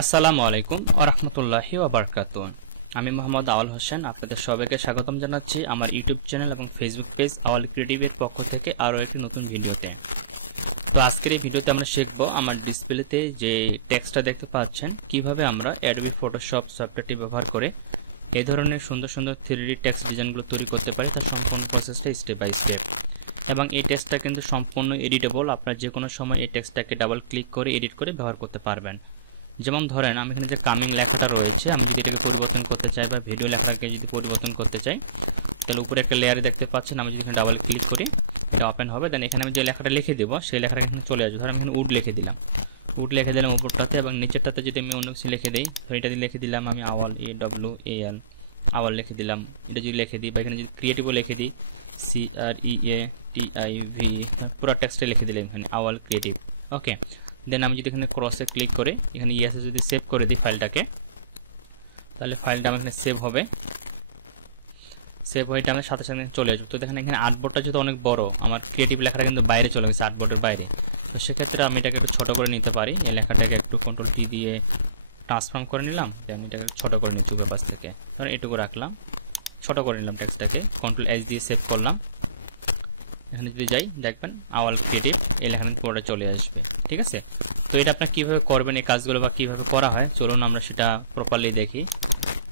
আসসালামু আলাইকুম ওয়া রাহমাতুল্লাহি ওয়া বারাকাতুহু। আমি মোহাম্মদ আওয়াল হোসেন, আপনাদের সবাইকে স্বাগতম জানাচ্ছি আমার ইউটিউব চ্যানেল এবং ফেসবুক পেজ আওয়াল ক্রিয়েটিভের পক্ষ থেকে আরও একটি নতুন ভিডিওতে। তো আজকের এই ভিডিওতে আমরা শিখব আমার ডিসপ্লেতে যে টেক্সটটা দেখতে পাচ্ছেন কিভাবে আমরা অ্যাডোবি ফটোশপ সফটওয়্যারটি ব্যবহার করে এই ধরনের সুন্দর সুন্দর 3D টেক্সট ডিজাইনগুলো তৈরি করতে পারি, তার সম্পূর্ণ প্রসেসটা স্টেপ বাই স্টেপ। এবং এই টেক্সটটা কিন্তু সম্পূর্ণ এডিটেবল, আপনারা যে কোনো সময় এই টেক্সটটাকে ডাবল ক্লিক করে এডিট করে ব্যবহার করতে পারবেন। যেমন ধরেন আমি এখানে যে কামিং লেখাটা রয়েছে, আমি যদি এটাকে পরিবর্তন করতে চাই বা ভিডিও লেখাটাকে যদি পরিবর্তন করতে চাই, তাহলে উপরে একটা লেয়ারে দেখতে পাচ্ছেন, আমি যদি এখানে ডাবল ক্লিক করি এটা ওপেন হবে। দেন এখানে আমি যে লেখাটা লিখে দেবো সেই লেখাটা এখানে চলে আসবে। ধর আমি এখানে উড লিখে দিলাম, উড লিখে দিলাম উপরটাতে, এবং নিচেরটাতে যদি আমি অন্য কিছু লিখে দিই, তো এটা দিয়ে লিখে দিলাম আমি আওয়াল AWAL আওয়াল লিখে দিলাম। এটা যদি লিখে দিই বা এখানে যদি ক্রিয়েটিভও লিখে দিই CREATIV, পুরো টেক্সটে লিখে দিলাম এখানে আওয়াল ক্রিয়েটিভ। ওকে, দেন আমি যদি এখানে ক্রসে ক্লিক করে এখানে ইয়েসে যদি সেভ করে দিই ফাইলটাকে, তাহলে ফাইলটা আমার এখানে সেভ হবে। সেভ হয়ে আমার সাথে সাথে চলে আসবে। তো দেখেন এখানে আর্টবোর্ডটা যেহেতু অনেক বড়, আমার ক্রিয়েটিভ লেখাটা কিন্তু বাইরে চলে গেছে আর্টবোর্ডের বাইরে। তো সেক্ষেত্রে আমি এটাকে একটু ছোট করে নিতে পারি। এই লেখাটাকে একটু Ctrl+T দিয়ে ট্রান্সফর্ম করে নিলাম, দেন এটাকে ছোট করে নিচ্ছি উপর পাশ থেকে, ধরুন এটুকু রাখলাম, ছোট করে নিলাম টেক্সটটাকে, Ctrl+H দিয়ে সেভ করলাম। এখানে যদি যাই দেখবেন আওয়াল ক্রিয়েটিভ এই লেখাটা পুরোটা চলে আসবে। ঠিক আছে, তো এটা আপনারা কিভাবে করবেন এই কাজগুলো বা কিভাবে করা হয় চলুন আমরা সেটা প্রপারলি দেখি।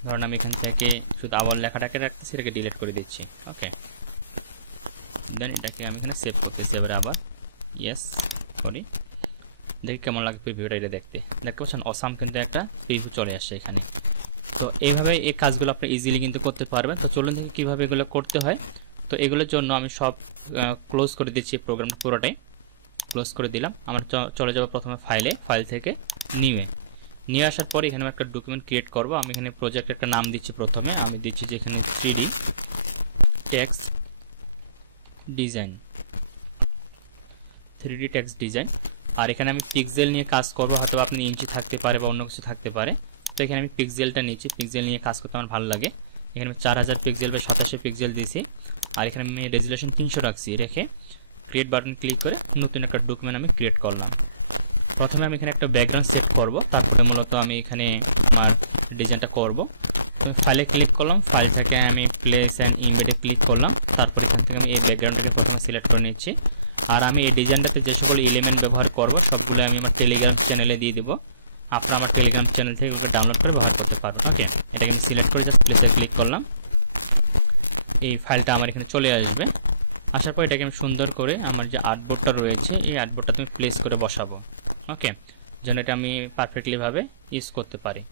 ধরুন আমি এখান থেকে শুধু আওয়াল লেখাটাকে রাখতেছি, এটাকে ডিলিট করে দিচ্ছি। ওকে, দেন এটাকে আমি এখানে সেভ করতেছি। এবারে আবার ইয়েস করি, দেখি কেমন লাগে প্রিভিউটা। এটা দেখতে পাচ্ছেন অসাম কিন্তু একটা প্রিভিউ চলে আসছে এখানে। তো এইভাবে এই কাজগুলো আপনি ইজিলি কিন্তু করতে পারবেন। তো চলুন দেখি কিভাবে এগুলো করতে হয়। তো এগুলোর জন্য আমি সব ক্লোজ করে দিচ্ছি, প্রোগ্রামটা পুরোটাই ক্লোজ করে দিলাম। আমরা চলে যাব প্রথমে ফাইল থেকে নিয়ে আসার পরে এখানে একটা ডকুমেন্ট ক্রিয়েট করব। আমি এখানে প্রজেক্ট একটা নাম দিচ্ছি। প্রথমে আমি দিচ্ছি যে এখানে 3D টেক্সট ডিজাইন, আর এখানে আমি পিক্সেল নিয়ে কাজ করব। হয়তো আপনি ইঞ্চি থাকতে পারে বা অন্য কিছু থাকতে পারে। তো এখানে আমি পিক্সেলটা নিচ্ছি, পিক্সেল নিয়ে কাজ করতে আমার ভালো লাগে। এখানে 4000 পিক্সেল বা 2700 পিক্সেল দিয়েছি, আর এখানে আমি রেজুলেশন 300 রাখছি। রেখে ক্রিয়েট বাটন ক্লিক করে নতুন একটা ডকুমেন্ট আমি ক্রিয়েট করলাম। প্রথমে আমি এখানে একটা ব্যাকগ্রাউন্ড সেট করব, তারপরে মূলত আমি এখানে আমার ডিজাইনটা করব। তো ফাইলে ক্লিক করলাম, ফাইল থেকে আমি প্লেস অ্যান্ড ইমবেডে ক্লিক করলাম। তারপর এখান থেকে আমি এই ব্যাকগ্রাউন্ডটাকে প্রথমে সিলেক্ট করে নিচ্ছি। আর আমি এই ডিজাইনটাতে যে সকল এলিমেন্ট ব্যবহার করব সবগুলো আমি আমার টেলিগ্রাম চ্যানেলে দিয়ে দেবো। আপনারা আমার টেলিগ্রাম চ্যানেল থেকে ওকে ডাউনলোড করে ব্যবহার করতে পারবেন। ওকে, এটাকে আমি সিলেক্ট করে জাস্ট প্লেসে ক্লিক করলাম, এই ফাইলটা আমার এখানে চলে আসবে। আসার পর এটাকে আমি সুন্দর করে আমার যে আর্টবোর্ডটা রয়েছে এই আর্টবোর্ডটা তুমি প্লেস করে বসাবো। ওকে, যেন এটা আমি পারফেক্টলি ভাবে ইউজ করতে পারি।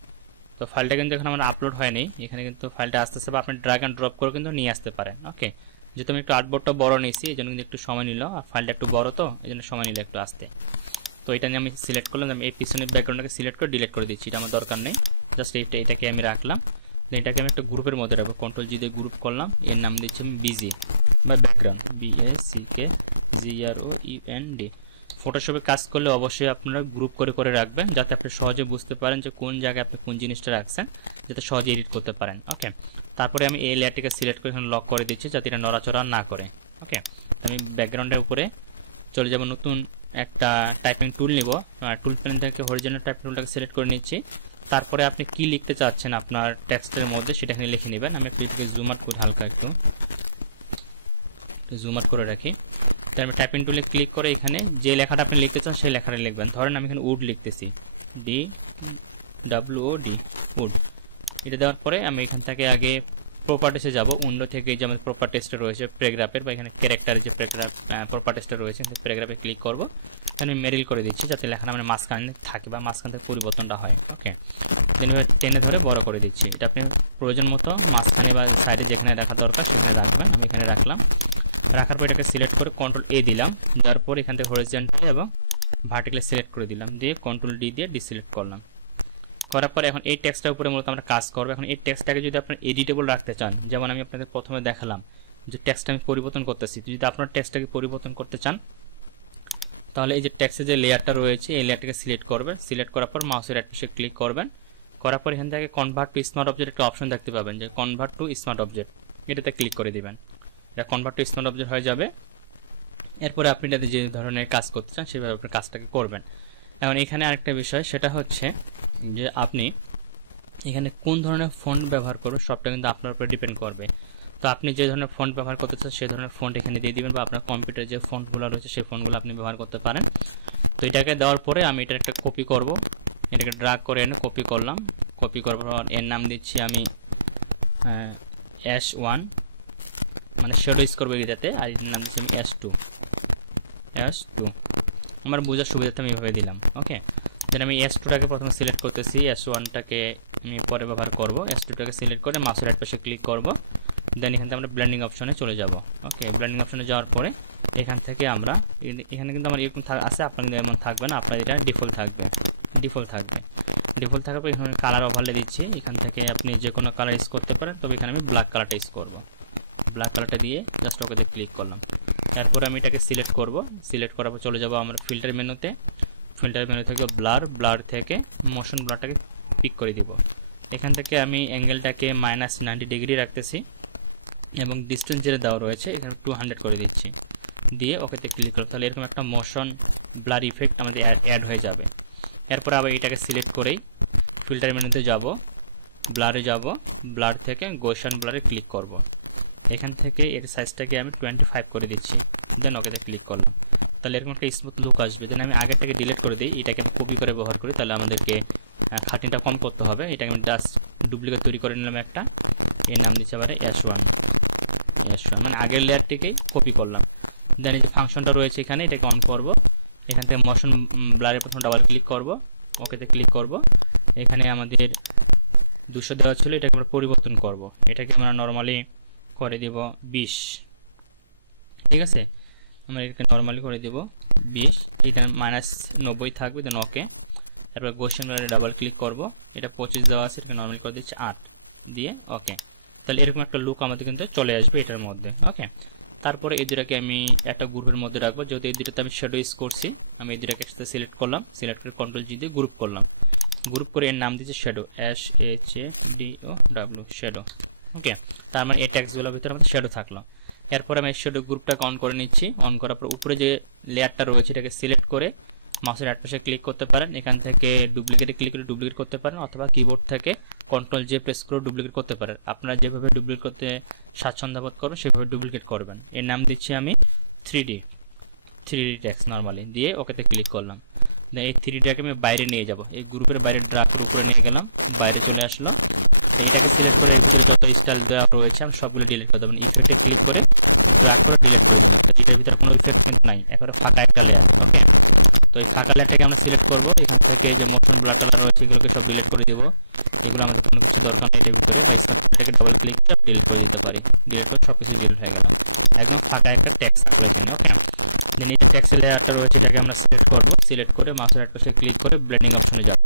তো ফাইলটা কিন্তু এখন আমার আপলোড হয়নি, এখানে কিন্তু ফাইলটা আস্তে আস্তে আপনি ড্র্যাগ অ্যান্ড ড্রপ করে কিন্তু নিয়ে আসতে পারেন। ওকে, যেহেতু আমি একটু আর্টবোর্ডটা বড় নিয়েছি এই জন্য কিন্তু একটু সময় নিল, আর ফাইলটা একটু বড় তো এই জন্য সময় নিল একটু আসতে। তো এটা নিয়ে আমি সিলেক্ট করলাম, আমি এই পিছনের ব্যাকগ্রাউন্ডটাকে সিলেক্ট করে ডিলিট করে দিচ্ছি, এটা আমার দরকার নেই। জাস্ট এটাকে আমি রাখলাম। এটাকে আমি একটা গ্রুপের মধ্যে রাখবো, Ctrl+G দিয়ে গ্রুপ করলাম। এর নাম দিচ্ছি আমি বিজি বা ব্যাকগ্রাউন্ড, BACKGROUND। ফটোশপে কাজ করলে অবশ্যই আপনারা গ্রুপ করে করে রাখবেন, যাতে আপনি সহজে বুঝতে পারেন যে কোন জায়গায় আপনি কোন জিনিসটা রাখছেন, যাতে সহজে এডিট করতে পারেন। ওকে, তারপরে আমি এই লেয়ারটিকে সিলেক্ট করে এখানে লক করে দিচ্ছি যাতে এটা নড়াচড়া না করে। ওকে, তো আমি ব্যাকগ্রাউন্ডের উপরে চলে যাব, নতুন একটা টাইপিং টুল নিব, টুল প্যানেল থেকে হরিজন্টাল টাইপিং টুলটাকে সিলেক্ট করে নিচ্ছি। তারপরে আপনি কি লিখতে চাচ্ছেন আপনার টেক্সটের মধ্যে সেটা এখানে লিখে নেবেন। আমি একটু এটাকে জুম আউট করি, হালকা একটু জুম আউট করে রাখি। তারপর আমি টাইপিং টুলে ক্লিক করে এখানে যে লেখাটা আপনি লিখতে চান সেই লেখাটা লিখবেন। ধরেন আমি এখানে উড লিখতেছি, DWOD উড। এটা দেওয়ার পরে আমি এখান থেকে আগে প্রপার্টিসে যাব, উইন্ডো থেকে যে আমাদের প্রপার্টিসটা রয়েছে প্যারাগ্রাফের বা এখানে ক্যারেক্টার যে প্যারাগ্রাফ প্রপার্টিসটা রয়েছে প্যারাগ্রাফে ক্লিক করব। আমি মেরিল করে দিচ্ছি যাতে লেখাটা আমার মাঝখানে থাকে বা মাঝখান থেকে পরিবর্তনটা হয়। ওকে, দেন এবার টেনে ধরে বড় করে দিচ্ছি। এটা আপনি প্রয়োজন মতো মাঝখানে বা সাইডে যেখানে রাখা দরকার সেখানে রাখবেন। আমি এখানে রাখলাম, রাখার পর এটাকে সিলেক্ট করে Ctrl+A দিলাম, দেওয়ার পর এখান থেকে হরিজন্টাল এবং ভার্টিক্যালি সিলেক্ট করে দিলাম, দিয়ে Ctrl+D দিয়ে ডিসিলেক্ট করলাম। করার পর এখন এই টেক্সটটার উপরে মূলত আমরা কাজ করব। এখন এই টেক্সটটাকে যদি আপনি এডিটেবল রাখতে চান, যেমন আমি আপনাদের প্রথমে দেখালাম যে টেক্সটটা আমি পরিবর্তন করতেছি, যদি আপনার টেক্সটটাকে পরিবর্তন করতে চান তাহলে এই যে টেক্সটের যে লেয়ারটা রয়েছে এই লেয়ারটাকে সিলেক্ট করবেন। সিলেক্ট করার পর মাউসের রাইট পাশে ক্লিক করবেন, করার পর এখান থেকে কনভার্ট টু স্মার্ট অবজেক্ট একটা অপশন দেখতে পাবেন, যে কনভার্ট টু স্মার্ট অবজেক্ট, এটাতে ক্লিক করে দিবেন। এটা কনভার্ট টু স্মার্ট অবজেক্ট হয়ে যাবে। এরপরে আপনি এটাতে যে ধরনের কাজ করতে চান সেভাবে আপনি কাজটাকে করবেন। এখন এখানে আরেকটা বিষয়, সেটা হচ্ছে যে আপনি এখানে কোন ধরনের ফন্ট ব্যবহার করবেন সবটা কিন্তু আপনার উপর ডিপেন্ড করবে। তো আপনি যে ধরনের ফন্ট ব্যবহার করতে চান সেই ধরনের ফন্ট এখানে দিয়ে দিবেন, বা আপনার কম্পিউটারে যে ফন্টগুলো রয়েছে সেই ফন্টগুলো আপনি ব্যবহার করতে পারেন। তো এটাকে দেওয়ার পরে আমি এটা একটা কপি করব, এটাকে ড্রাগ করে এনে কপি করলাম। কপি করার পর এর নাম দিচ্ছি আমি S1, মানে শ্যাডো ইউজ করবো এটাতে, আর এটার নাম দিচ্ছি আমি S2 আমার বোঝার সুবিধাতে আমি এভাবে দিলাম। ওকে, দেন আমি S2টাকে প্রথমে সিলেক্ট করতেছি, S1টাকে আমি পরে ব্যবহার করব। S2টাকে সিলেক্ট করে মাউসের রাইট পাশে ক্লিক করব, দেন এখান থেকে আমরা ব্লেন্ডিং অপশনে চলে যাব। ওকে, ব্লেন্ডিং অপশনে যাওয়ার পরে এখান থেকে আমরা এখানে কিন্তু আমার এরকম আছে, আপনার কিন্তু এমন থাকবে না, আপনার এটা ডিফল্ট থাকবে। ডিফল্ট থাকার পর এখানে কালার ওভারলে দিচ্ছি, এখান থেকে আপনি যে কোনো কালার ইউজ করতে পারেন, তবে এখানে আমি ব্ল্যাক কালারটা ইউজ করব। ব্ল্যাক কালারটা দিয়ে জাস্ট ওকেতে ক্লিক করলাম। তারপর আমি এটাকে সিলেক্ট করব, সিলেক্ট করার পর চলে যাব আমরা ফিল্টার মেনুতে। ফিল্টার মেনু থেকে ব্লার থেকে মোশন ব্লারটাকে পিক করে দিব। এখান থেকে আমি অ্যাঙ্গেলটাকে -90 ডিগ্রি রাখতেছি এবং ডিস্টেন্স যেটা দেওয়া রয়েছে এখানে 200 করে দিচ্ছি, দিয়ে ওকেতে ক্লিক করব। তাহলে এরকম একটা মোশন ব্লার ইফেক্ট আমাদের অ্যাড হয়ে যাবে। এরপর আবার এটাকে সিলেক্ট করেই ফিল্টার মেনুতে যাব, ব্লারে যাব, ব্লার থেকে গৌসিয়ান ব্লারে ক্লিক করব। এখান থেকে এর সাইজটাকে আমি 25 করে দিচ্ছি, দেন ওকেতে ক্লিক করলাম। তাহলে এরকম একটা স্মুথ লুক আসবে। দেন আমি আগেরটাকে ডিলিট করে দিই, এটাকে আমি কপি করে ব্যবহার করি, তাহলে আমাদেরকে খাটনিটা কম করতে হবে। এটাকে আমি জাস্ট ডুপ্লিকেট তৈরি করে নিলাম একটা, এর নাম দিচ্ছে আবার S1, মানে আগের লেয়ারটিকেই কপি করলাম। দেন এই যে ফাংশনটা রয়েছে এখানে, এটাকে অন করব। এখান থেকে মোশন ব্লারে প্রথমে ডাবল ক্লিক করব, ওকেতে ক্লিক করব। এখানে আমাদের 200 দেওয়া ছিল, এটাকে আমরা পরিবর্তন করব। এটাকে আমরা নর্মালি করে দিব 20, ঠিক আছে। আমরা এটাকে নর্মালি করে দিব 20, এটা -90 থাকবে, দেন ওকে। তারপর গৌসিয়ান ব্লারে ডাবল ক্লিক করব, এটা 25 দেওয়া আছে, এটাকে নর্মালি করে দিচ্ছি 8 দিয়ে ওকে। তাহলে এরকম একটা লুক আমাদের কিন্তু চলে আসবে এটার মধ্যে। ওকে, তারপরে এই দুটাকে আমি একটা গ্রুপের মধ্যে রাখবো, যেহেতু এই দুটাতে আমি শ্যাডো ইউজ করছি। আমি এই দুটাকে একসাথে সিলেক্ট করলাম, সিলেক্ট করে Ctrl G দিয়ে গ্রুপ করলাম। গ্রুপ করে এর নাম দিচ্ছি শ্যাডো, SHADOW, শ্যাডো। ওকে, তার মানে এই ট্যাক্সগুলোর ভিতরে আমাদের শ্যাডো থাকলো। এরপর আমি শ্যাডো গ্রুপটাকে অন করে নিচ্ছি। অন করার পর উপরে যে লেয়ারটা রয়েছে এটাকে সিলেক্ট করে মাউসের রাইট পাশে ক্লিক করতে পারেন, এখান থেকে ডুপ্লিকেটে ক্লিক করে ডুপ্লিকেট করতে পারেন, অথবা কিবোর্ড থেকে Ctrl J প্রেস করে ডুপ্লিকেট করতে পারেন। আপনারা যেভাবে ডুপ্লিকেট করতে স্বাচ্ছন্দ্য বোধ করবেন সেভাবে ডুপ্লিকেট করবেন। এর নাম দিচ্ছি আমি 3D ট্যাক্স নর্মালি, দিয়ে ওকেতে ক্লিক করলাম। এই 3Dটাকে আমি বাইরে নিয়ে যাব, এই গ্রুপের বাইরে ড্রাগ করে উপরে নিয়ে গেলাম, বাইরে চলে আসলো। তো এটাকে সিলেক্ট করে এর ভিতরে যত স্টাইল দেওয়া রয়েছে আমি সবগুলো ডিলিট করে দেবেন। ইফেক্টে ক্লিক করে ড্রাগ করে ডিলিট করে দিলাম। তো এটার ভিতরে কোনো ইফেক্ট কিন্তু নাই, একেবারে ফাঁকা একটা লেয়ার। ওকে, তো এই ফাঁকা লেয়ারটাকে আমরা সিলেক্ট করব। এখান থেকে যে মোশন ব্লার টালার রয়েছে এগুলোকে সব ডিলিট করে দিব, এগুলো আমাদের কোনো কিছু দরকার নেই এটার ভিতরে। বা এটাকে ডাবল ক্লিক করে ডিলিট করে দিতে পারি, ডিলিট করে সবকিছু ডিলিট হয়ে গেল, একদম ফাঁকা একটা টেক্সট থাকলো এখানে। ওকে, দেন এই যে টেক্সটের লেয়ারটা রয়েছে এটাকে আমরা সিলেক্ট করব, সিলেক্ট করে মাউসের রাইট পাশে ক্লিক করে ব্লেন্ডিং অপশনে যাব।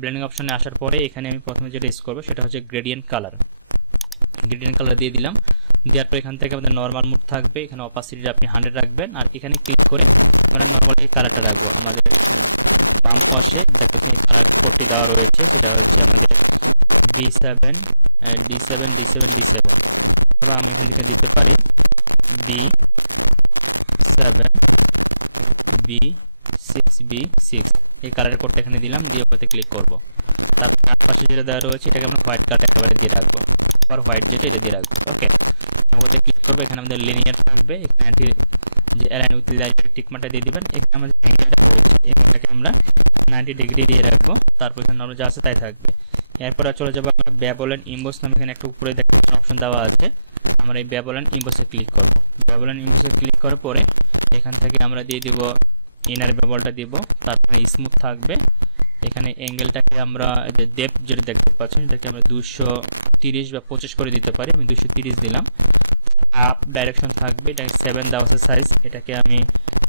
ব্লেন্ডিং অপশনে আসার পরে এখানে আমি প্রথমে যেটা ইউজ করব সেটা হচ্ছে গ্রেডিয়েন্ট কালার দিয়ে দিলাম। দেওয়ার পর এখান থেকে আমাদের নর্মাল মুড থাকবে, এখানে অপাসিটি আপনি 100 রাখবেন, আর এখানে ক্লিক করে আমরা নর্মাল এই কালারটা রাখবো। আমাদের বাম পাশে দেখতেছেন এই কালার কোডটি দেওয়া রয়েছে, সেটা হচ্ছে আমাদের B7 D7 তবে আমি এখান থেকে দিতে পারি B7 B6 এই কালারের কোডটা এখানে দিলাম, দিয়ে ওতে ক্লিক করব। তারপর ডান পাশে যেটা দেওয়া রয়েছে এটাকে আমরা হোয়াইট কালার একেবারে দিয়ে রাখবো, আর হোয়াইট যেটা এটা দিয়ে রাখবো। ওকে, ওতে ক্লিক করবো। এখানে আমাদের লিনিয়ার থাকবে, এখানে যে অ্যালাইন উইথ লাইন টিকমার্কটা দিয়ে দিবেন। এখানে আমাদের অ্যাঙ্গেলটা রয়েছে, এটাকে আমরা 90 ডিগ্রি দিয়ে রাখবো। তারপর এখানে নরমাল যা আছে তাই থাকবে। এরপর চলে যাবো আমরা ব্যাবলেন ইমবোস নামে এখানে একটা উপরে দেখতে অপশন দেওয়া আছে, আমরা এই ব্যাবলেন ইমবোসে ক্লিক করব। ব্যাবলেন ইমবোসে ক্লিক করার পরে এখান থেকে আমরা দিয়ে দিব ইনার ব্যাবলটা দিব, তারপরে স্মুথ থাকবে। এখানে অ্যাঙ্গেলটাকে আমরা যে ডেপথ যেটা দেখতে পাচ্ছেন এটাকে আমরা 230 বা 25 করে দিতে পারি, আমি 230 দিলাম। আপ ডাইরেকশন থাকবে, এটাকে 7 দেওয়া আছে সাইজ, এটাকে আমি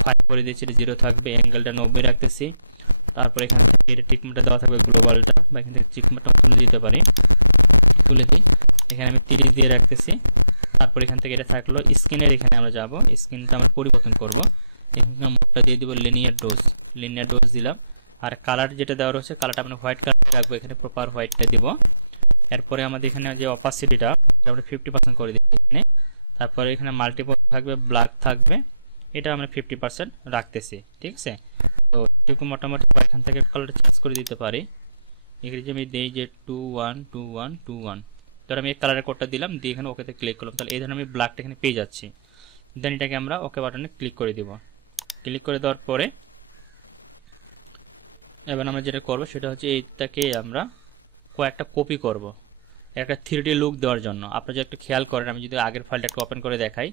5 করে দিচ্ছি, এটা 0 থাকবে। অ্যাঙ্গেলটা 90 রাখতেছি। তারপর এখান থেকে এটা টিকমার্কটা দেওয়া থাকবে গ্লোবালটা, বা এখান থেকে টিকমার্কটা তুলে দিতে পারি, তুলে দিই। এখানে আমি 30 দিয়ে রাখতেছি। তারপর এখান থেকে এটা থাকলো স্ক্রিনের, এখানে আমরা যাব, স্ক্রিনটা আমরা পরিবর্তন করব। এখানে মোডটা দিয়ে দিব লিনিয়ার ডোজ দিলাম। আর কালার যেটা দেওয়া রয়েছে কালারটা আমরা হোয়াইট কালার রাখবো, এখানে প্রপার হোয়াইটটা দিব। এরপরে আমাদের এখানে যে অপাসিটিটা আমরা 50% করে দিই এখানে। তারপরে এখানে মাল্টিপল থাকবে, ব্ল্যাক থাকবে, এটা আমরা 50% রাখতেছি, ঠিক আছে। তো এরকম মোটামুটি এখান থেকে কালারটা চেঞ্জ করে দিতে পারি, এখানে যে আমি দিই যে 212121, ধর আমি এই কালারের কোডটা দিলাম, দিয়ে এখানে ওকেতে ক্লিক করলাম, তাহলে এই ধরনের আমি ব্ল্যাকটা এখানে পেয়ে যাচ্ছি। দেন এটাকে আমরা ওকে বাটনে ক্লিক করে দিব। ক্লিক করে দেওয়ার পরে এবার আমরা যেটা করব সেটা হচ্ছে এইটাকে আমরা কয়েকটা কপি করব একটা 3D লুক দেওয়ার জন্য। আপনারা যদি একটু খেয়াল করেন, আমি যদি আগের ফাইলটা একটু ওপেন করে দেখাই,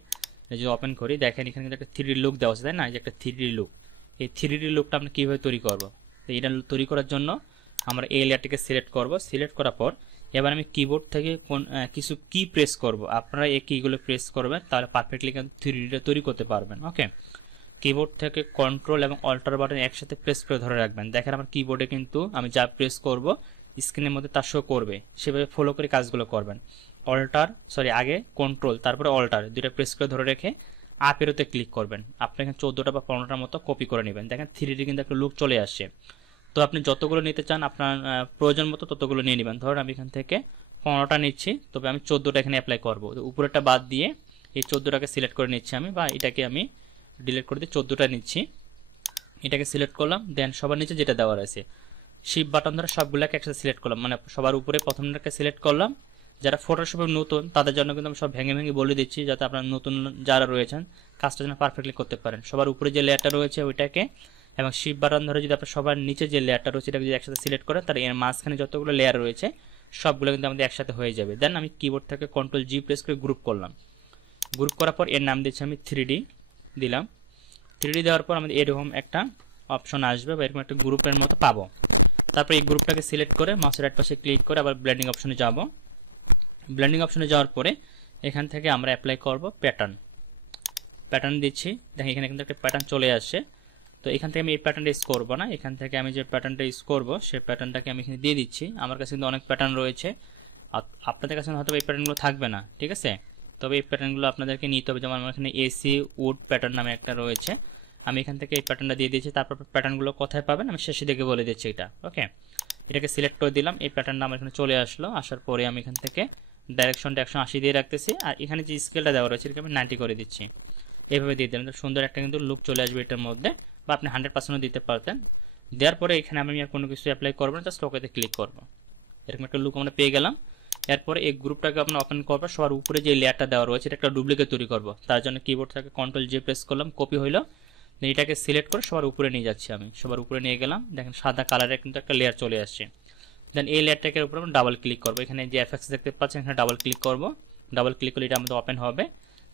যদি ওপেন করি দেখেন এখানে কিন্তু একটা 3D লুক দেওয়া আছে, তাই না? এই যে একটা 3D লুক, এই 3D লুকটা আমরা কীভাবে তৈরি করব? তো এটা তৈরি করার জন্য আমরা এই লেয়ারটিকে সিলেক্ট করব। সিলেক্ট করার পর এবার আমি কিবোর্ড থেকে কিছু কি প্রেস করব। আপনারা এই কিগুলো প্রেস করবেন, তাহলে পারফেক্টলি কিন্তু 3Dটা তৈরি করতে পারবেন। ওকে, কিবোর্ড থেকে কন্ট্রোল এবং অল্টার বাটন একসাথে প্রেস করে ধরে রাখবেন। দেখেন আমার কিবোর্ডে কিন্তু আমি যা প্রেস করব স্ক্রিনের মধ্যে তা শো করবে, সেভাবে ফলো করে কাজগুলো করবেন। আগে কন্ট্রোল তারপরে অল্টার দুইটা প্রেস করে ধরে রেখে আপ এরোতে ক্লিক করবেন। আপনি এখানে 14টা বা 15টার মতো কপি করে নেবেন। দেখেন 3D কিন্তু একটা লুক চলে আসছে। তো আপনি যতগুলো নিতে চান আপনার প্রয়োজন মতো ততগুলো নিয়ে নেবেন। ধরুন আমি এখান থেকে 15টা নিচ্ছি, তবে আমি 14টা এখানে অ্যাপ্লাই করবো। উপরেরটা বাদ দিয়ে এই 14টাকে সিলেক্ট করে নিচ্ছি আমি, বা এটাকে আমি ডিলিট করে দিয়ে 14টা নিচ্ছি। এটাকে সিলেক্ট করলাম, দেন সবার নিচে যেটা দেওয়ার আছে শিফট বাটন ধরে সবগুলোকে একসাথে সিলেক্ট করলাম, মানে সবার উপরে প্রথমটাকে সিলেক্ট করলাম। যারা ফটোশপে নতুন তাদের জন্য কিন্তু আমি সব ভেঙে ভেঙে বলে দিচ্ছি, যাতে আপনারা নতুন যারা রয়েছেন কাজটা যেন পারফেক্টলি করতে পারেন। সবার উপরে যে লেয়ারটা রয়েছে ওইটাকে এবং শিফট বাটন ধরে যদি আপনার সবার নিচে যে লেয়ারটা রয়েছে এটাকে যদি একসাথে সিলেক্ট করেন, তাহলে এর মাঝখানে যতগুলো লেয়ার রয়েছে সবগুলো কিন্তু আমাদের একসাথে হয়ে যাবে। দেন আমি কিবোর্ড থেকে কন্ট্রোল জি প্রেস করে গ্রুপ করলাম। গ্রুপ করার পর এর নাম দিচ্ছি আমি 3D দিলাম। 3D দেওয়ার পর আমাদের এরকম একটা অপশন আসবে বা এরকম একটা গ্রুপের মতো পাবো। তারপর এই গ্রুপটাকে সিলেক্ট করে মাউসের রাইট পাশে ক্লিক করে আবার ব্লেন্ডিং অপশনে যাব। ব্লেন্ডিং অপশনে যাওয়ার পরে এখান থেকে আমরা অ্যাপ্লাই করব প্যাটার্ন দিচ্ছি। দেখেন এখানে কিন্তু একটা প্যাটার্ন চলে আসছে। তো এখান থেকে আমি এই প্যাটার্নটা ইউজ করব না, এখান থেকে আমি যে প্যাটার্নটা ইউজ করব সেই প্যাটার্নটাকে আমি এখানে দিয়ে দিচ্ছি। আমার কাছে কিন্তু অনেক প্যাটার্ন রয়েছে, আপনাদের কাছে হয়তো এই প্যাটার্নগুলো থাকবে না, ঠিক আছে? তবে এই প্যাটার্নগুলো আপনাদেরকে নিতে হবে। যেমন আমার এখানে এসি উড প্যাটার্ন নামে একটা রয়েছে, আমি এখান থেকে এই প্যাটার্নটা দিয়ে দিয়েছি। তারপর প্যাটার্নগুলো কোথায় পাবেন আমি শেষে দিকে বলে দিচ্ছি এটা। ওকে, এটাকে সিলেক্ট করে দিলাম। এই প্যাটার্নটা আমার এখানে চলে আসলো। আসার পরে আমি এখান থেকে ডাইরেকশনটা 180 দিয়ে রাখতেছি, আর এখানে যে স্কেলটা দেওয়া রয়েছে এটাকে আমি 90 করে দিচ্ছি। এইভাবে দিয়ে দিলাম, সুন্দর একটা কিন্তু লুক চলে আসবে এটার মধ্যে, বা আপনি 100%ও দিতে পারতেন। দেওয়ার পরে এখানে আমি আর কোনো কিছু অ্যাপ্লাই করবো না, জাস্ট ওকেতে ক্লিক করবো। এরকম একটা লুক আমরা পেয়ে গেলাম। এরপরে এই গ্রুপটাকে আপনার ওপেন করবো, সবার উপরে যে লেয়ারটা দেওয়া রয়েছে এটা একটা ডুপ্লিকেট তৈরি করবো। তার জন্য কিবোর্ড থেকে কন্ট্রোল জে প্রেস করলাম, কপি হইলো। এটাকে সিলেক্ট করে সবার উপরে নিয়ে যাচ্ছি আমি, সবার উপরে নিয়ে গেলাম। দেখেন সাদা কালারের কিন্তু একটা লেয়ার চলে আসছে। দেন এই লেয়ারটাকে উপরে আমরা ডাবল ক্লিক করবো। এখানে যে এফএক্স দেখতে পাচ্ছেন এখানে ডাবল ক্লিক করবো। ডাবল ক্লিক করলে এটা আমাদের ওপেন হবে।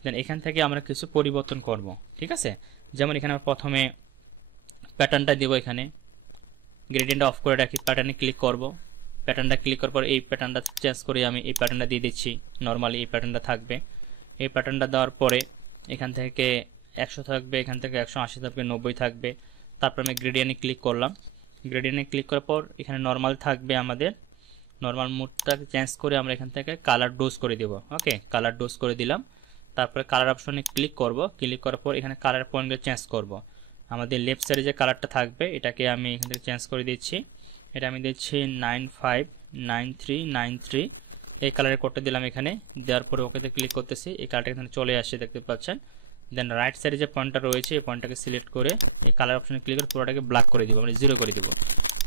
দেন এখান থেকে আমরা কিছু পরিবর্তন করব, ঠিক আছে? যেমন এখানে আমরা প্রথমে প্যাটার্নটা দেবো, এখানে গ্রেডিয়েন্টটা অফ করে রাখি, প্যাটার্নে ক্লিক করব। প্যাটার্নটা ক্লিক করার পর এই প্যাটার্নটা চেঞ্জ করে আমি এই প্যাটার্নটা দিয়ে দিচ্ছি। নর্মালি এই প্যাটার্নটা থাকবে। এই প্যাটার্নটা দেওয়ার পরে এখান থেকে 100 থাকবে, এখান থেকে 180 থাকবে, 90 থাকবে। তারপর আমি গ্রেডিয়েন্টে ক্লিক করলাম। গ্রেডিয়েন্টে ক্লিক করার পর এখানে নর্মাল থাকবে আমাদের। নর্মাল মোডটাকে চেঞ্জ করে আমরা এখান থেকে কালার ডোজ করে দেব। ওকে, কালার ডোজ করে দিলাম। তারপরে কালার অপশনে ক্লিক করব। ক্লিক করার পর এখানে কালার পয়েন্টগুলো চেঞ্জ করব। আমাদের লেফট সাইডে যে কালারটা থাকবে এটাকে আমি এখান থেকে চেঞ্জ করে দিচ্ছি। এটা আমি দিচ্ছি 959393। এই কালারের কোডটা দিলাম এখানে। দেওয়ার পরে ওকেতে ক্লিক করতেছি, এই কালারটা এখানে চলে আসছে দেখতে পাচ্ছেন। দেন রাইট সাইডে যে পয়েন্টটা রয়েছে এই পয়েন্টটাকে সিলেক্ট করে এই কালার অপশনে ক্লিক করে পুরোটাকে ব্ল্যাক করে দিব, মানে 0 করে দিব।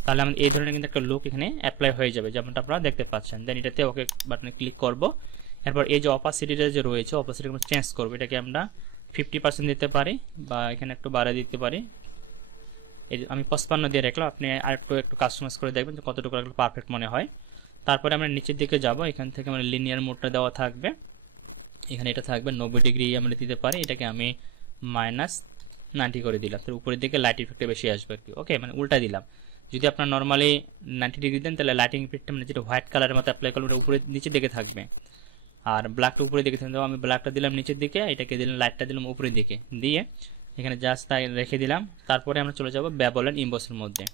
তাহলে আমাদের এই ধরনের কিন্তু একটা লুক এখানে অ্যাপ্লাই হয়ে যাবে, যেমনটা আপনারা দেখতে পাচ্ছেন। দেন এটাতে ওকে বাটনে ক্লিক করব। এরপর এই যে অপাসিটিটা যে রয়েছে অপাসিটি আমরা চেঞ্জ করব। এটাকে আমরা 50% দিতে পারি, বা এখানে একটু বাড়িয়ে দিতে পারি। এই আমি 55 দিয়ে রাখলাম, আপনি আরেকটু কাস্টমাইজ করে দেখবেন যে কতটুকু রাখলে পারফেক্ট মনে হয়। তারপরে আমরা নিচের দিকে যাব, এখান থেকে আমরা লিনিয়ার মোডটা দেওয়া থাকবে। এখানে এটা থাকবে 90 ডিগ্রি আমরা দিতে পারি। এটাকে আমি -90 করে দিলাম, তার উপরের দিকে লাইট ইফেক্টটা বেশি আসবে আর কি। ওকে, মানে উল্টা দিলাম। যদি আপনার নর্মালি 90 ডিগ্রি দেন তাহলে লাইটিং ইফেক্টটা মানে যেটা হোয়াইট কালারের মতো অ্যাপ্লাই করলে উপরে নিচের দিকে থাকবে, আর ব্ল্যাকটা উপরে দিকে থাকবে। আমি ব্ল্যাকটা দিলাম নিচের দিকে, এটাকে দিলাম লাইটটা দিলাম উপরের দিকে দিয়ে এখানে জাস্ট তাই রেখে দিলাম। তারপরে আমরা চলে যাব বেবল ইমবসের মধ্যে।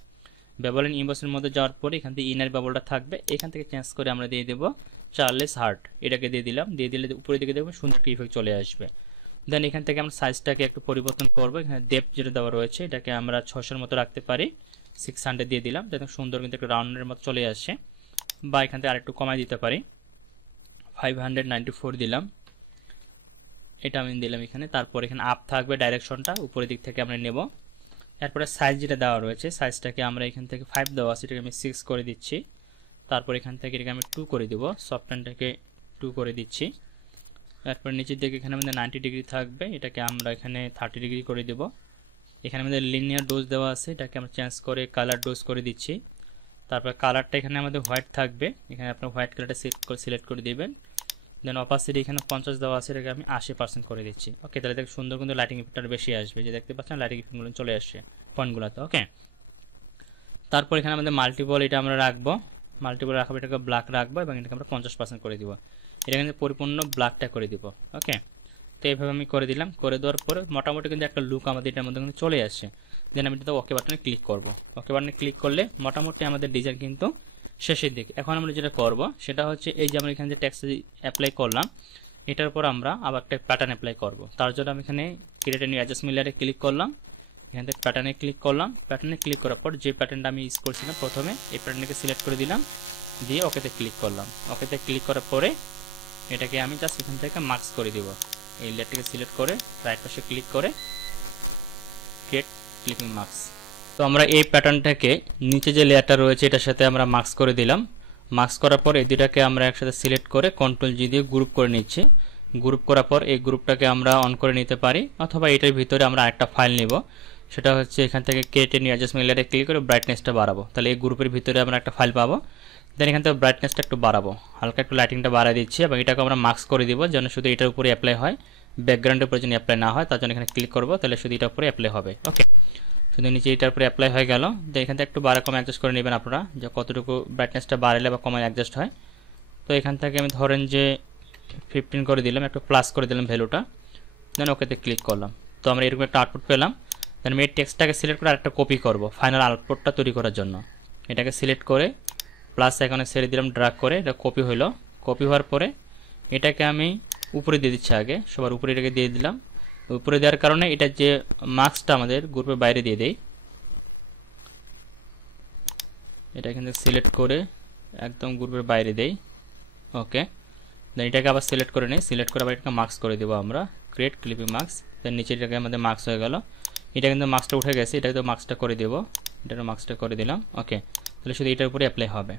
বেবল ইমবসের মধ্যে যাওয়ার পরে এখান থেকে ইনার বেবলটা থাকবে, এখান থেকে চেঞ্জ করে আমরা দিয়ে দেবো চার্লেস হার্ট। এটাকে দিয়ে দিলাম, দিয়ে দিলে উপরের দিকে দেখবেন সুন্দর একটা ইফেক্ট চলে আসবে। দেন এখান থেকে আমরা সাইজটাকে একটু পরিবর্তন করবো। এখানে ডেপথ যেটা দেওয়া রয়েছে এটাকে আমরা 600-এর মতো রাখতে পারি, 600 দিয়ে দিলাম। দেখুন সুন্দর কিন্তু একটা রাউন্ডের মতো চলে আসছে। বা এখান থেকে আরেকটু কমাই দিতে পারি, 594 দিলাম। এটা আমি দিলাম এখানে। তারপর এখানে আপ থাকবে, ডাইরেকশনটা উপরের দিক থেকে আমরা নেব। এরপরে সাইজ যেটা দেওয়া রয়েছে সাইজটাকে আমরা এখান থেকে 5 দেওয়া আছে, এটাকে আমি 6 করে দিচ্ছি। তারপর এখান থেকে এটাকে আমি 2 করে দেব, সফটপ্যানটাকে 2 করে দিচ্ছি। তারপর নিচের দিকে এখানে আমাদের 90 ডিগ্রি থাকবে, এটাকে আমরা এখানে 30 ডিগ্রি করে দেব। এখানে আমাদের লিনিয়ার ডোজ দেওয়া আছে, এটাকে আমরা চেঞ্জ করে কালার ডোজ করে দিচ্ছি। তারপর কালারটা এখানে আমাদের হোয়াইট থাকবে, এখানে আপনার হোয়াইট কালারটা সিলেক্ট করে দিবেন। দেন অপাসিটি এখানে 50 দেওয়া আছে, এটাকে আমি 80% করে দিচ্ছি। ওকে, তাহলে দেখুন সুন্দর কিন্তু লাইটিং ইফেক্টটা বেশি আসবে, যে দেখতে পাচ্ছেন লাইটিং ইফেক্টগুলো চলে আসছে পয়েন্টগুলোতে। ওকে, তারপর এখানে আমাদের মাল্টিপল এটা আমরা রাখবো, মাল্টিপল রাখবো, এটাকে ব্ল্যাক রাখবো এবং এটাকে আমরা 50% করে দিব। এটা কিন্তু পরিপূর্ণ ব্ল্যাকটা করে দিব। ওকে, তো এইভাবে আমি করে দিলাম। করে দেওয়ার পরে মোটামুটি কিন্তু একটা লুক আমাদের এটার মধ্যে কিন্তু চলে আসছে। দেন আমি এটাতে ওকে বাটনে ক্লিক করব। ওকে বাটনে ক্লিক করলে মোটামুটি আমাদের ডিজাইন কিন্তু শেষের দিকে। এখন আমরা যেটা করব সেটা হচ্ছে এই যে আমরা এখানে যে টেক্সট অ্যাপ্লাই করলাম, এটার উপর আমরা আবার একটা প্যাটার্ন অ্যাপ্লাই করব। তার জন্য আমি এখানে ক্রিয়েট নিউ অ্যাডজাস্টমেন্ট লেয়ারে ক্লিক করলাম, এখান থেকে প্যাটার্নে ক্লিক করলাম। প্যাটার্নে ক্লিক করার পর যে প্যাটার্নটা আমি ইউজ করছিলাম প্রথমে, এই প্যাটার্নটাকে সিলেক্ট করে দিলাম, দিয়ে ওকেতে ক্লিক করলাম। ওকেতে ক্লিক করার পরে এটাকে আমি জাস্ট এখান থেকে মার্কস করে দিব। এই লেয়ারটাকে সিলেক্ট করে রাইট পাশে ক্লিক করে ক্রিয়েট ক্লিপিং মার্কস। তো আমরা এই প্যাটার্নটাকে নিচে যে লেয়ারটা রয়েছে এটার সাথে আমরা মার্কস করে দিলাম। মার্কস করার পর এই দুটাকে আমরা একসাথে সিলেক্ট করে কন্ট্রোল জি দিয়ে গ্রুপ করে নিচ্ছি। গ্রুপ করার পর এই গ্রুপটাকে আমরা অন করে নিতে পারি, অথবা এটার ভিতরে আমরা একটা ফাইল নিব। সেটা হচ্ছে এখান থেকে ক্রিয়েট নিউ অ্যাডজাস্টমেন্ট লেয়ারে ক্লিক করে ব্রাইটনেসটা বাড়াবো, তাহলে এই গ্রুপের ভিতরে আমরা একটা ফাইল পাবো। দেন এখান থেকে ব্রাইটনেসটা একটু বাড়াবো, হালকা একটু লাইটিংটা বাড়াই দিচ্ছি এবং এটাকে আমরা মার্কস করে দিব যেন শুধু এটার উপরে অ্যাপ্লাই হয়, ব্যাকগ্রাউন্ডের উপরে যেন অ্যাপ্লাই না হয়। তার জন্য এখানে ক্লিক করবো, তাহলে শুধু এটার উপরে অ্যাপ্লাই হবে। ওকে, শুধু নিচে এটার উপরে অ্যাপ্লাই হয়ে গেল। দেন এখান থেকে একটু বাড়া কমে অ্যাডজাস্ট করে নেবেন আপনারা, যে কতটুকু ব্রাইটনেসটা বাড়ালে বা কমে অ্যাডজাস্ট হয়। তো এখান থেকে আমি ধরেন যে 15 করে দিলাম, একটু প্লাস করে দিলাম ভ্যালুটা। দেন ওকেতে ক্লিক করলাম। তো আমরা এরকম একটা আউটপুট পেলাম। দেন আমি এই টেক্সটটাকে সিলেক্ট করে আরেকটা কপি করব ফাইনাল আউটপুটটা তৈরি করার জন্য। এটাকে সিলেক্ট করে প্লাস আইকনে ছেড়ে দিলাম, ড্র্যাগ করে এটা কপি হলো। কপি হওয়ার পরে এটাকে আমি উপরে দিয়ে দিচ্ছি, আগে সবার উপরে এটাকে দিয়ে দিলাম। উপরে দেওয়ার কারণে এটা যে মার্কসটা আমাদের গ্রুপের বাইরে দিয়ে দেই। এটা এখান থেকে সিলেক্ট করে একদম গ্রুপের বাইরে দেই। ওকে, দেন এটাকে আবার সিলেক্ট করে নিই, সিলেক্ট করে আবার এটাকে মার্কস করে দেবো আমরা, ক্রিয়েট ক্লিপিং মার্কস। দেন নিচে এটাকে আমাদের মার্কস হয়ে গেল। এটা কিন্তু মার্কসটা উঠে গেছে, এটাকে তো মার্কসটা করে দেবো, এটাকে মার্কসটা করে দিলাম। ওকে, তাহলে শুধু এটার উপরে অ্যাপ্লাই হবে।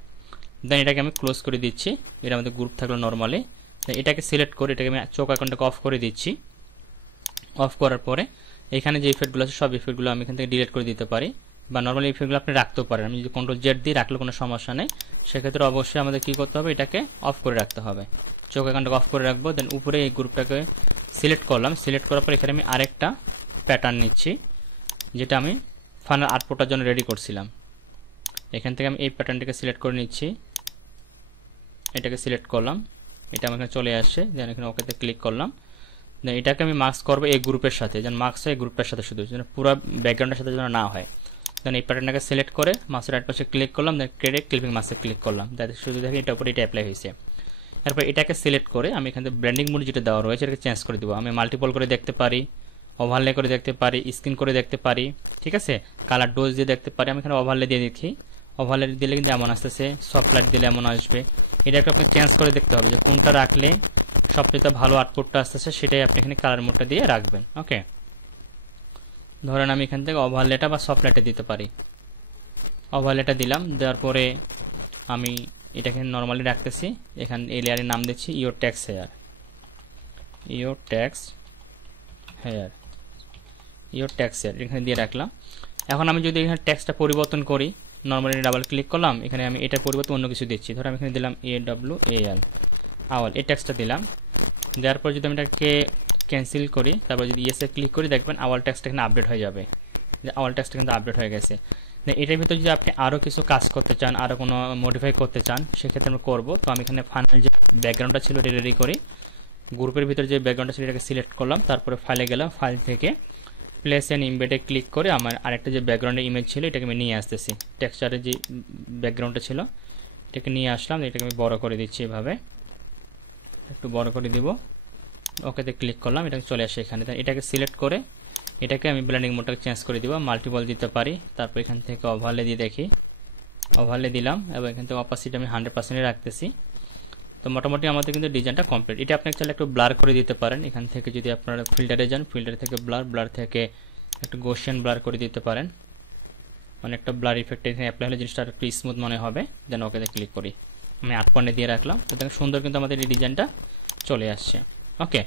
দেন এটাকে আমি ক্লোজ করে দিচ্ছি, এটা আমাদের গ্রুপ থাকলো নর্মালি। এটাকে সিলেক্ট করে এটাকে আমি চোখ আইকনটাকে অফ করে দিচ্ছি। অফ করার পরে এখানে যে ইফেক্টগুলো আছে সব ইফেক্টগুলো আমি এখান থেকে ডিলিট করে দিতে পারি, বা নর্মালি ইফেক্টগুলো আপনি রাখতেও পারেন। আমি যদি কন্ট্রোল জেড দিয়ে রাখলে কোনো সমস্যা নেই। সেক্ষেত্রে অবশ্যই আমাদের কী করতে হবে, এটাকে অফ করে রাখতে হবে, চোখ আইকনটাকে অফ করে রাখবো। দেন উপরে এই গ্রুপটাকে সিলেক্ট করলাম, সিলেক্ট করার পর এখানে আমি আরেকটা প্যাটার্ন নিচ্ছি, যেটা আমি ফাইনাল আউটপুটটার জন্য রেডি করছিলাম। এখান থেকে আমি এই প্যাটার্নটাকে সিলেক্ট করে নিচ্ছি, এটাকে সিলেক্ট করলাম, এটা আমার এখানে চলে আসছে। দেন এখানে ওকেতে ক্লিক করলাম। দেন এটাকে আমি মার্কস করবো এই গ্রুপের সাথে, যেন মার্কস হয় এই গ্রুপটার সাথে, শুধু যেন পুরো ব্যাকগ্রাউন্ডের সাথে যেন না হয়। দেন এই প্যাটার্নটাকে সিলেক্ট করে মাউসের রাইট পাশে ক্লিক করলাম, দেন ক্রিয়েট ক্লিপিং মার্কসে ক্লিক করলাম, যাতে শুধু দেখি এটার উপরে এটা অ্যাপ্লাই হয়েছে। এরপর এটাকে সিলেক্ট করে আমি এখান থেকে ব্র্যান্ডিং মোড যেটা দেওয়া রয়েছে এটাকে চেঞ্জ করে দেবো। আমি মাল্টিপল করে দেখতে পারি, ওভারলে করে দেখতে পারি, স্ক্রিন করে দেখতে পারি, ঠিক আছে, কালার ডোজ দিয়ে দেখতে পারি। আমি এখানে ওভারলে দিয়ে দেখি, ওভারলে দিলে কিন্তু এমন আসতেছে, সফট লাইট দিলে এমন আসবে। এটাকে আপনি চেঞ্জ করে দেখতে হবে যে কোনটা রাখলে সবচেয়ে ভালো আউটপুটটা আসতেছে, সেটাই আপনি এখানে কালার মোডটা দিয়ে রাখবেন। ওকে, ধরেন আমি এখান থেকে ওভারলেটা বা সফট লাইটে দিতে পারি। ওভারলেটা দিলাম, দেওয়ার পরে আমি এটাকে নর্মালি রাখতেছি। এখানে এই লেয়ারের নাম দিচ্ছি your text here, your text here, your text here, এখানে দিয়ে রাখলাম। এখন আমি যদি এখানে টেক্সটটা পরিবর্তন করি, নর্মালি ডাবল ক্লিক করলাম, এখানে আমি এটার পরিবর্তে অন্য কিছু দিচ্ছি। ধরো আমি এখানে দিলাম AWAL, আওয়াল, এই টেক্সটটা দিলাম। দেওয়ার পর যদি আমি এটাকে ক্যান্সেল করি, তারপর যদি ইয়েসে ক্লিক করি, দেখবেন আওয়াল টেক্সটটা এখানে আপডেট হয়ে যাবে, যে আওয়াল টেক্সটটা কিন্তু আপডেট হয়ে গেছে। এটার ভিতরে যদি আপনি আরও কিছু কাজ করতে চান, আরও কোনো মডিফাই করতে চান, সেক্ষেত্রে আমরা করবো। তো আমি এখানে ফাইনাল যে ব্যাকগ্রাউন্ডটা ছিল এটা রেডি করি। গ্রুপের ভিতরে যে ব্যাকগ্রাউন্ডটা ছিল এটাকে সিলেক্ট করলাম, তারপরে ফাইলে গেলাম, ফাইল থেকে প্লেস অ্যান্ড ইমবেডে ক্লিক করে আমার আরেকটা যে ব্যাকগ্রাউন্ডের ইমেজ ছিল এটাকে আমি নিয়ে আসতেছি। টেক্সচারের যে ব্যাকগ্রাউন্ডটা ছিল এটাকে নিয়ে আসলাম, এটাকে আমি বড় করে দিচ্ছি, এভাবে একটু বড় করে দিব। ওকেতে ক্লিক করলাম, এটাকে চলে আসে এখানে। এটাকে সিলেক্ট করে এটাকে আমি ব্লেন্ডিং মোডটাকে চেঞ্জ করে দিব, মাল্টিপল দিতে পারি। তারপর এখান থেকে ওভারলে দিয়ে দেখি, ওভারলে দিলাম এবং এখান থেকে অপাসিটি আমি 100% রাখতেছি। তো মোটামুটি আমাদের কিন্তু ডিজাইনটা কমপ্লিট। এটা আপনি চাইলে একটু ব্লার করে দিতে পারেন, এখান থেকে যদি আপনারা ফিল্টারে যান, ফিল্টার থেকে ব্লার, ব্লার থেকে একটু গসিয়ান ব্লার করে দিতে পারেন। অনেকটা ব্লার ইফেক্ট এখানে অ্যাপ্লাই হলে জিনিসটা একটু স্মুথ মনে হবে। দেন ওকেতে ক্লিক করি, আমি 8 পয়েন্টে দিয়ে রাখলাম। তো দেখেন সুন্দর কিন্তু আমাদের এই ডিজাইনটা চলে আসছে। ওকে,